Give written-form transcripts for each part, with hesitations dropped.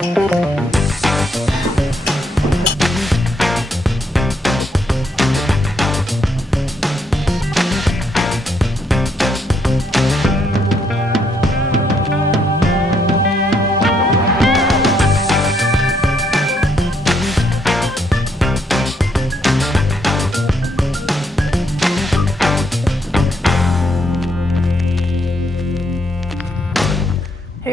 Hey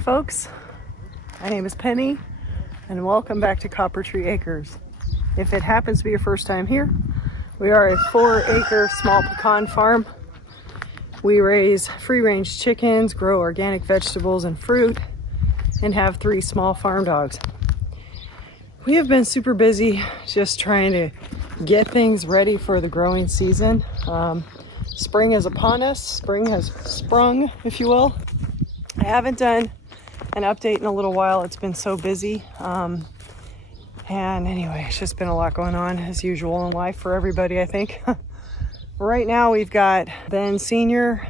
folks, my name is Pennie and welcome back to Coppertree Acres. If it happens to be your first time here, we are a 4-acre small pecan farm. We raise free-range chickens, grow organic vegetables and fruit, and have 3 small farm dogs. We have been super busy just trying to get things ready for the growing season. Spring is upon us. Spring has sprung, if you will. I haven't done an update in a little while. It's been so busy. And anyway, it's just been a lot going on as usual in life for everybody, I think. Right now we've got Ben Sr.,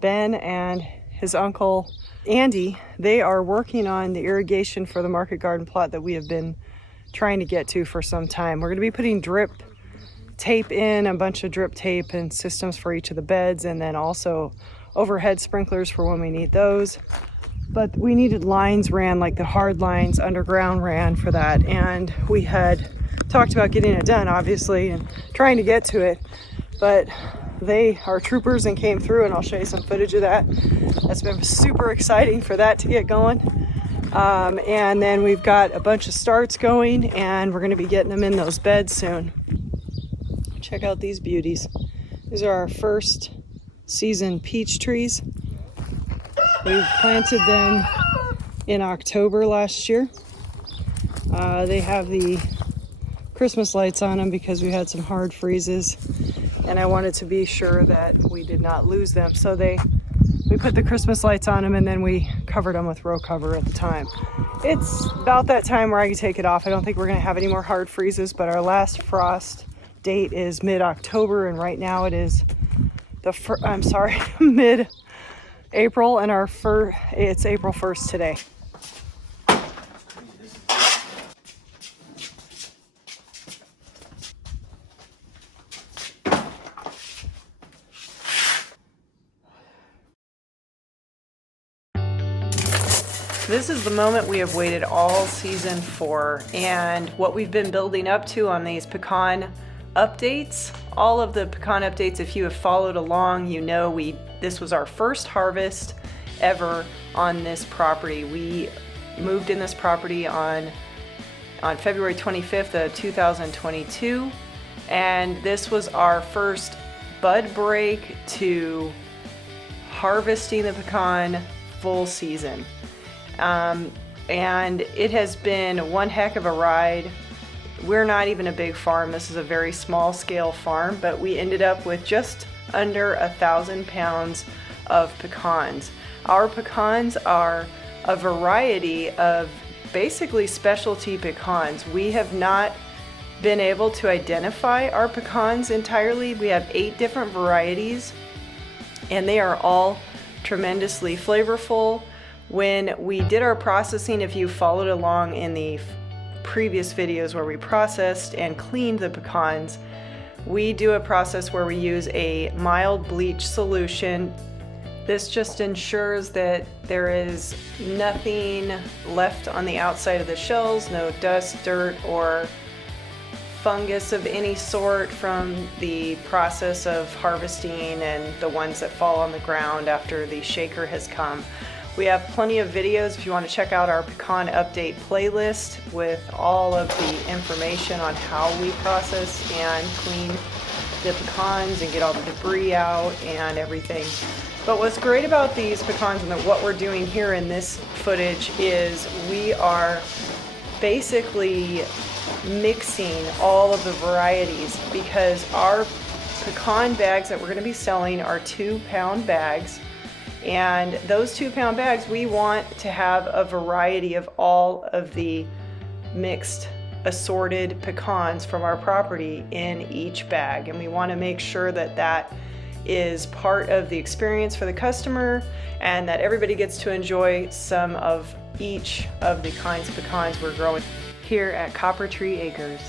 Ben and his uncle Andy. They are working on the irrigation for the market garden plot that we have been trying to get to for some time. We're going to be putting drip tape in, a bunch of drip tape and systems for each of the beds, and then also overhead sprinklers for when we need those. But we needed lines ran, like the hard lines underground ran for that, and we had talked about getting it done obviously and trying to get to it, but they are troopers and came through, and I'll show you some footage of that. That's been super exciting for that to get going. And then we've got a bunch of starts going, and we're going to be getting them in those beds soon. Check out these beauties. These are our first season peach trees. We planted them in October last year. They have the Christmas lights on them because we had some hard freezes, and I wanted to be sure that we did not lose them. So we put the Christmas lights on them, and then we covered them with row cover at the time. It's about that time where I can take it off. I don't think we're going to have any more hard freezes, but our last frost date is mid-October, and right now it is mid-April, and it's April 1st today. This is the moment we have waited all season for, and what we've been building up to on these pecan updates. All of the pecan updates, if you have followed along, you know this was our first harvest ever on this property. We moved in this property on February 25th of 2022, and this was our first bud break to harvesting the pecan full season. And it has been one heck of a ride. We're not even a big farm. This is a very small scale farm, but we ended up with just under 1,000 pounds of pecans. Our pecans are a variety of basically specialty pecans. We have not been able to identify our pecans entirely. We have 8 different varieties, and they are all tremendously flavorful. When we did our processing, if you followed along in the previous videos where we processed and cleaned the pecans, we do a process where we use a mild bleach solution. This just ensures that there is nothing left on the outside of the shells, no dust, dirt, or fungus of any sort from the process of harvesting and the ones that fall on the ground after the shaker has come. We have plenty of videos if you want to check out our pecan update playlist with all of the information on how we process and clean the pecans and get all the debris out and everything. But what's great about these pecans and what we're doing here in this footage is we are basically mixing all of the varieties, because our pecan bags that we're going to be selling are 2-pound bags. And those 2-pound bags, we want to have a variety of all of the mixed assorted pecans from our property in each bag. And we want to make sure that that is part of the experience for the customer and that everybody gets to enjoy some of each of the kinds of pecans we're growing here at Coppertree Acres.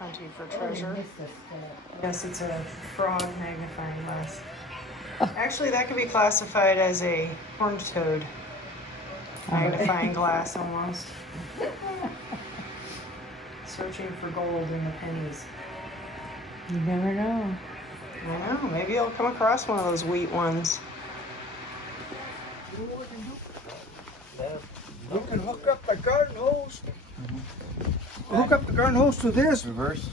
Hunting for treasure. Yes, it's a frog magnifying glass. Actually, that could be classified as a horned toad magnifying glass almost. Searching for gold in the pennies. You never know. I know, maybe I'll come across one of those wheat ones. You can hook up the garden hose. Hook up the garden hose to this. Reverse?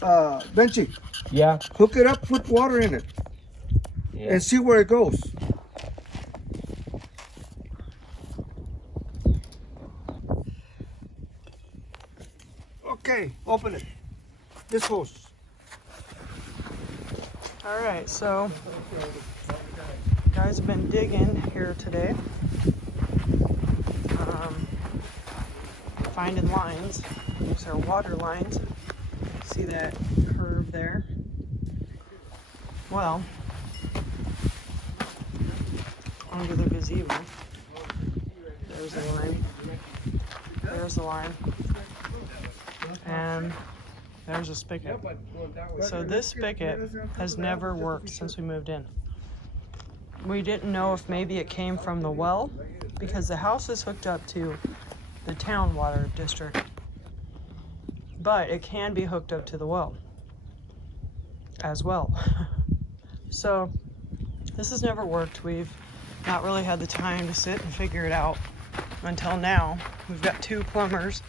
Benchy. Yeah. Hook it up, put water in it, and see where it goes. Okay, open it. This hose. All right, so guys have been digging here today, finding lines. These are water lines. See that curve there? Well, under the gazebo, there's the line, and there's a spigot. Yeah, that was. So this spigot has never worked since we moved in. We didn't know if maybe it came from the well, because the house is hooked up to the town water district, but it can be hooked up to the well as well. So this has never worked. We've not really had the time to sit and figure it out until now. We've got 2 plumbers,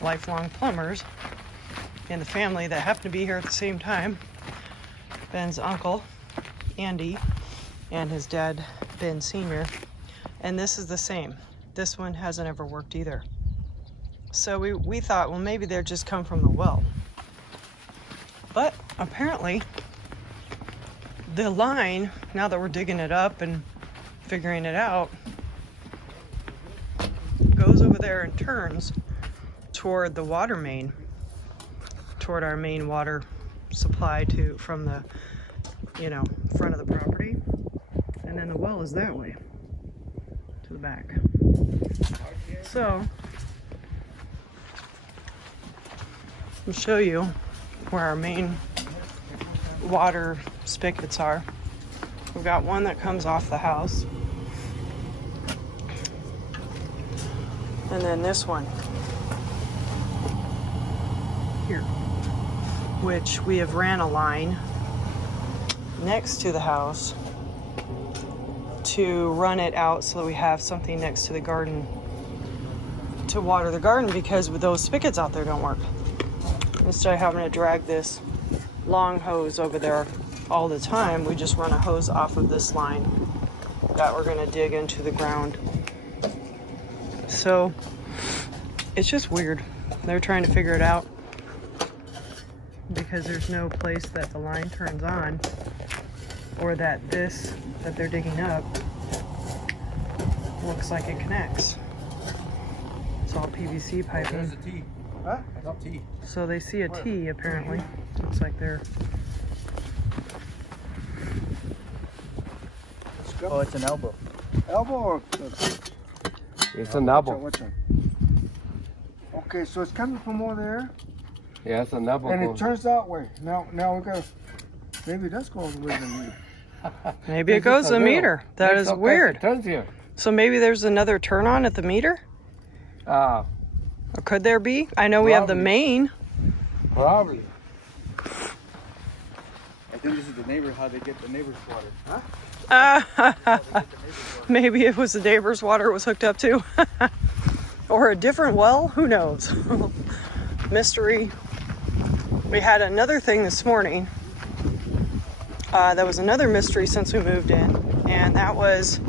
lifelong plumbers in the family that happen to be here at the same time. Ben's uncle, Andy, and his dad, Ben Sr. And this is the same. This one hasn't ever worked either. So we thought, well, maybe they're just come from the well. But apparently, the line, now that we're digging it up and figuring it out, goes over there and turns toward the water main, toward our main water supply from the, front of the property. And then the well is that way, to the back. So, I'll show you where our main water spigots are. We've got one that comes off the house. And then this one here, which we have ran a line next to the house to run it out so that we have something next to the garden to water the garden, because with those spigots out there don't work. Instead of having to drag this long hose over there all the time, we just run a hose off of this line that we're going to dig into the ground. So it's just weird. They're trying to figure it out because there's no place that the line turns on, or that this that they're digging up looks like it connects. It's all PVC piping. There's a T. Huh? That's a T. So they see a T apparently. Looks like they're... Oh, it's an elbow. Elbow or? It's an elbow. Which one? Okay, so it's coming from over there. Yeah, it's an elbow. And it turns that way. Now we gotta, maybe that's going with the meter. Maybe it goes to the meter. That is weird. Turns here. So maybe there's another turn on at the meter? Or could there be? I know we have the main. Probably. I think this is the neighbor, how they get the neighbor's water. Huh? Maybe it was the neighbor's water it was hooked up to. Or a different well, who knows? Mystery. We had another thing this morning. That was another mystery since we moved in, and that was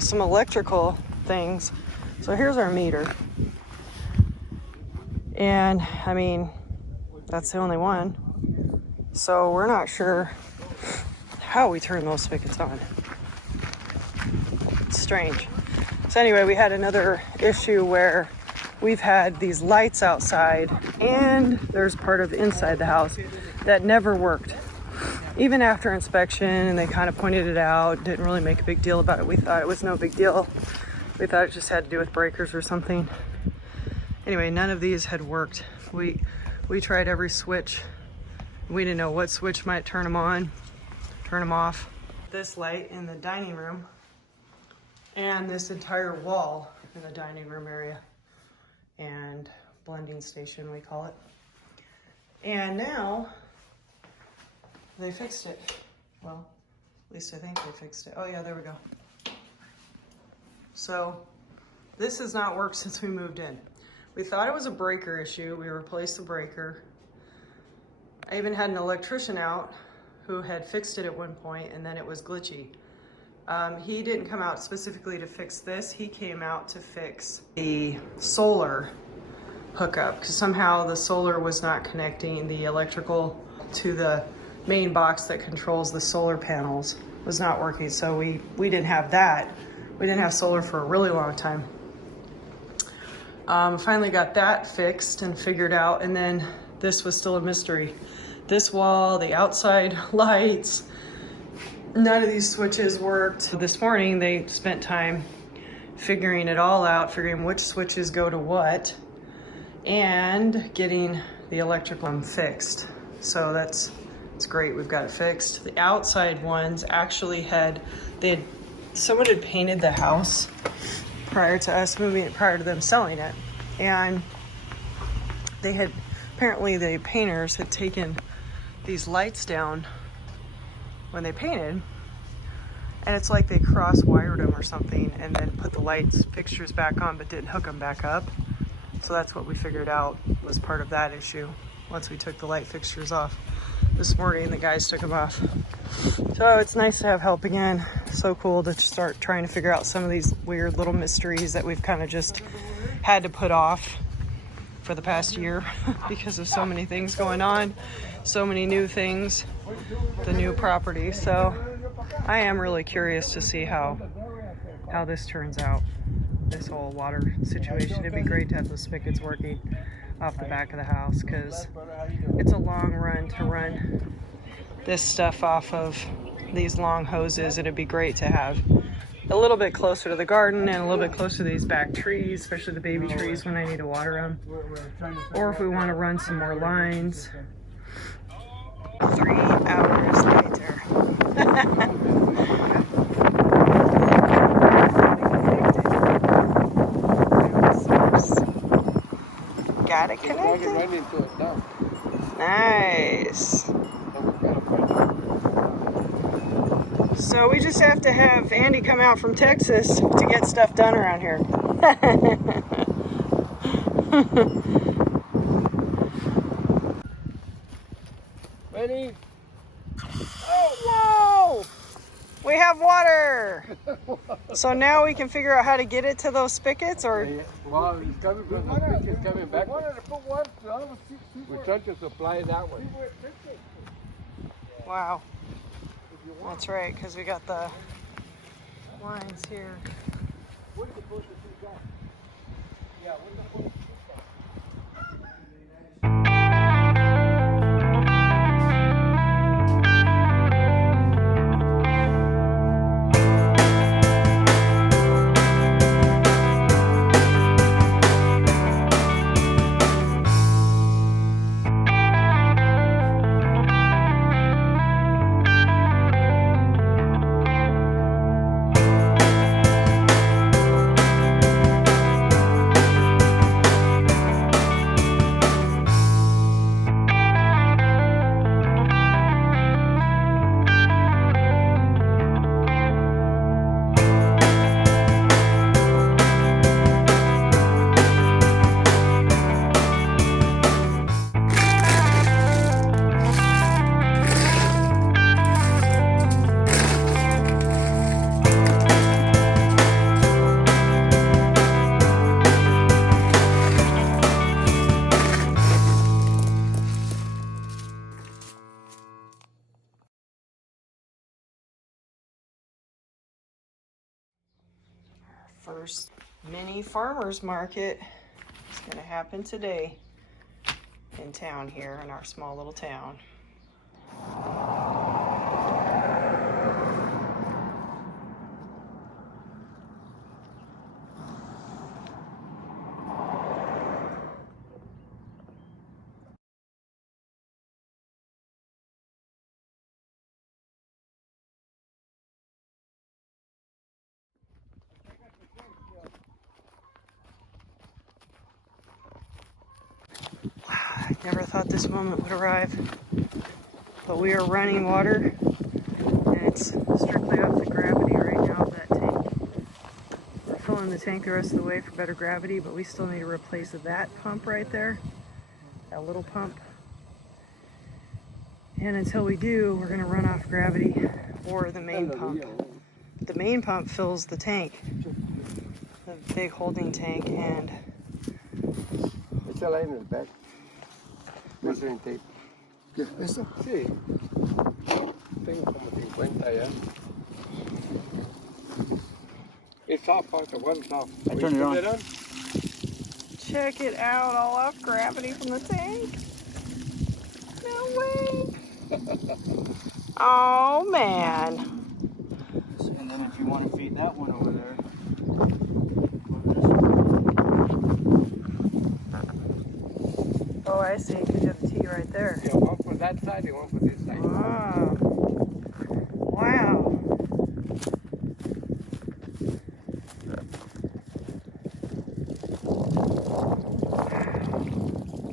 some electrical things. So here's our meter. And I mean, that's the only one. So we're not sure how we turn those spigots on. It's strange. So anyway, we had another issue where we've had these lights outside, and there's part of inside the house that never worked. Even after inspection, and they kind of pointed it out, didn't really make a big deal about it. We thought it was no big deal. We thought it just had to do with breakers or something. Anyway, none of these had worked. We tried every switch. We didn't know what switch might turn them on, turn them off. This light in the dining room, and this entire wall in the dining room area, and blending station we call it. And now they fixed it. Well, at least I think they fixed it. Oh yeah, there we go. So this has not worked since we moved in. We thought it was a breaker issue. We replaced the breaker. I even had an electrician out who had fixed it at one point, and then it was glitchy. He didn't come out specifically to fix this. He came out to fix the solar hookup, because somehow the solar was not connecting the electrical to the main box that controls the solar panels. Was not working. So we didn't have that. We didn't have solar for a really long time. Finally got that fixed and figured out, and then this was still a mystery. This wall, the outside lights, none of these switches worked. So this morning they spent time figuring it all out, figuring which switches go to what, and getting the electrical fixed. So it's great, we've got it fixed. The outside ones actually someone had painted the house prior to us moving it, prior to them selling it. And apparently the painters had taken these lights down when they painted, and it's like they cross-wired them or something and then put the lights fixtures back on but didn't hook them back up. So that's what we figured out was part of that issue. Once we took the light fixtures off this morning, the guys took them off. So it's nice to have help again. So cool to start trying to figure out some of these weird little mysteries that we've kind of just had to put off for the past year because of so many things going on, so many new things, the new property. So I am really curious to see how this turns out, this whole water situation. It'd be great to have those spigots working off the back of the house, because it's a long run to run this stuff off of these long hoses. It'd be great to have a little bit closer to the garden and a little bit closer to these back trees, especially the baby trees when I need to water them, or if we want to run some more lines. 3 hours later. Got it connected. Nice. So we just have to have Andy come out from Texas to get stuff done around here. Pennie. Oh, whoa! We have water! So now we can figure out how to get it to those spigots, or? Well, it's coming from the creek, it's coming back. We tried to supply that one. Wow. That's right, because we got the lines here. First mini farmers market is going to happen today in town here, in our small little town. I never thought this moment would arrive, but we are running water, and it's strictly off the gravity right now of that tank. We're filling the tank the rest of the way for better gravity, but we still need to replace that pump right there, that little pump. And until we do, we're going to run off gravity or the main pump. The main pump fills the tank, the big holding tank, and Esa la en el back. Measuring tape. ¿Qué? ¿Eso? Sí. Tengo como 50 ya. It's off, the one's off. I turn it on. check it out, all off gravity from the tank. No way. Oh man. And then if you want to feed that one over there. Oh, I see. 'Cause you that side, and one for this side. Oh. Wow.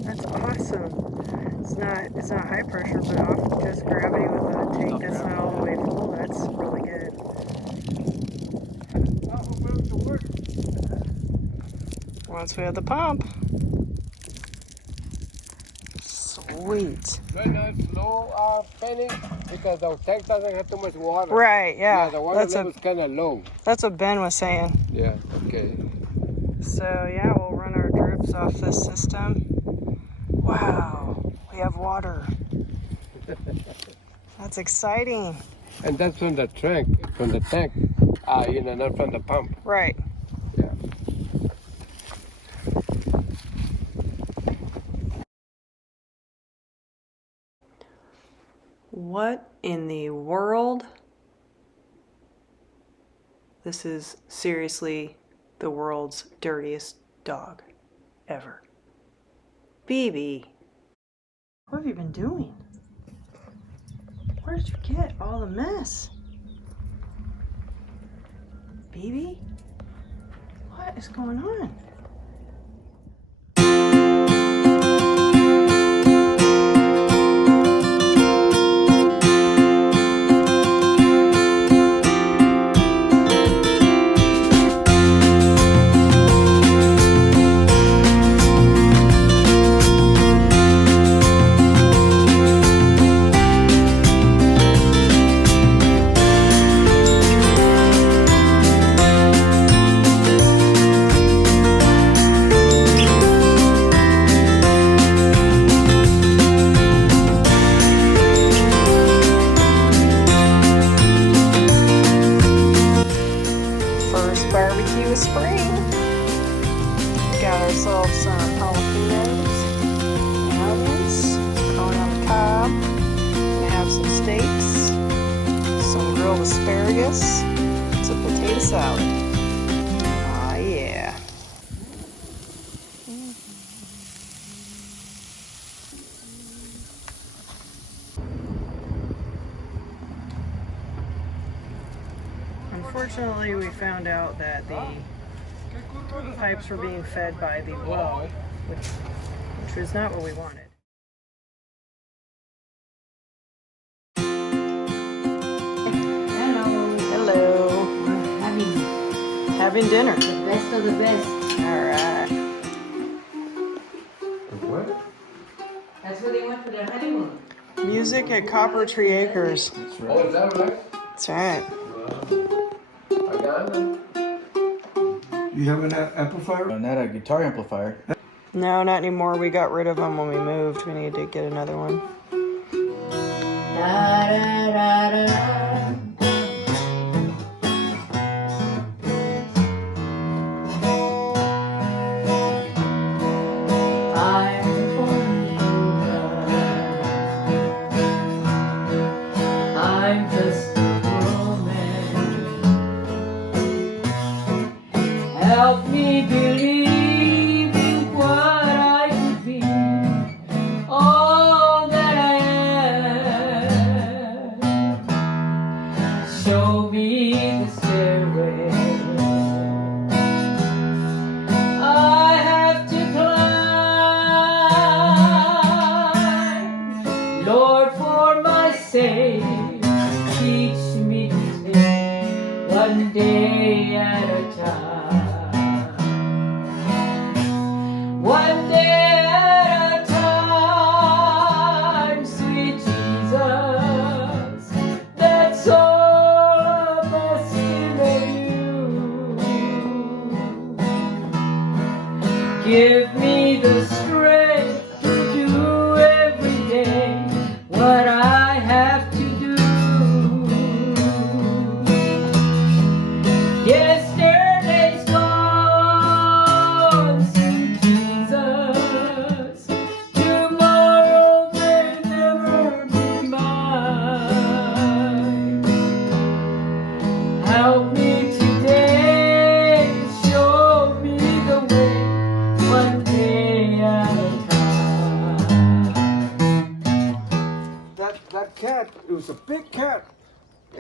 That's awesome. It's not high pressure, but off just gravity with a tank that's not all the way full. That's really good. Once we have the pump. Sweet. Right now it's low, Penny, because the tank doesn't have too much water. Right, yeah. The water level's kind of low. That's what Ben was saying. Yeah, okay. So yeah, we'll run our drips off this system. Wow, we have water. That's exciting. And that's from the tank, not from the pump. Right. Yeah. What in the world? This is seriously the world's dirtiest dog ever. BB, what have you been doing? Where did you get all the mess? BB, what is going on? Ourselves some jalapenos, onions, throwing on the cob. Gonna have some steaks, some grilled asparagus, some potato salad. Ah, yeah. Unfortunately, we found out that the pipes were being fed by the well, which was not what we wanted. Hello. Hello. We're Having dinner. the best of the best. All right. What? That's where they went for their honeymoon. Music at Coppertree Acres. Oh, is that right? That's right. I got it. You have an amplifier? Not a guitar amplifier. No, not anymore. We got rid of them when we moved. We need to get another one. Da, da, da, da, da. I'm for you, I'm just a poor man. Help me believe in what I could be, all that I am. Show me the stairway I have to climb. Lord, for my sake, teach me to take one day at a time. One day at a time, sweet Jesus. That's all I'm asking of you. Give me the strength to do every day what I have to do. Yesterday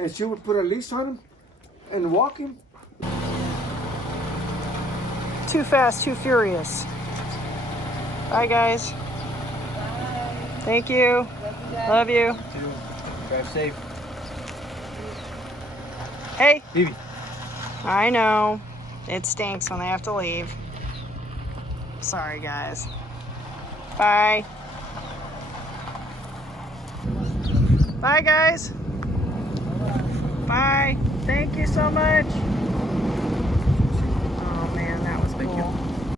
and she would put a leash on him and walk him. Too fast, too furious. Bye, guys. Bye. Thank you. Love you. Drive safe. Hey. Evie. I know. It stinks when they have to leave. Sorry, guys. Bye. Bye, guys. Bye. Thank you so much. Oh, man, that was cool.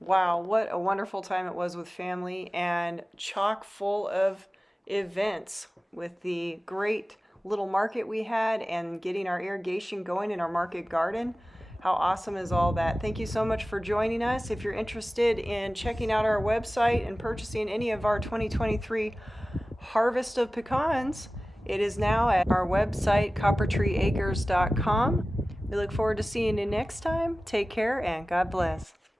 Wow, what a wonderful time it was with family, and chock full of events with the great little market we had and getting our irrigation going in our market garden. How awesome is all that? Thank you so much for joining us. If you're interested in checking out our website and purchasing any of our 2023 harvest of pecans, it is now at our website, coppertreeacres.com. We look forward to seeing you next time. Take care and God bless.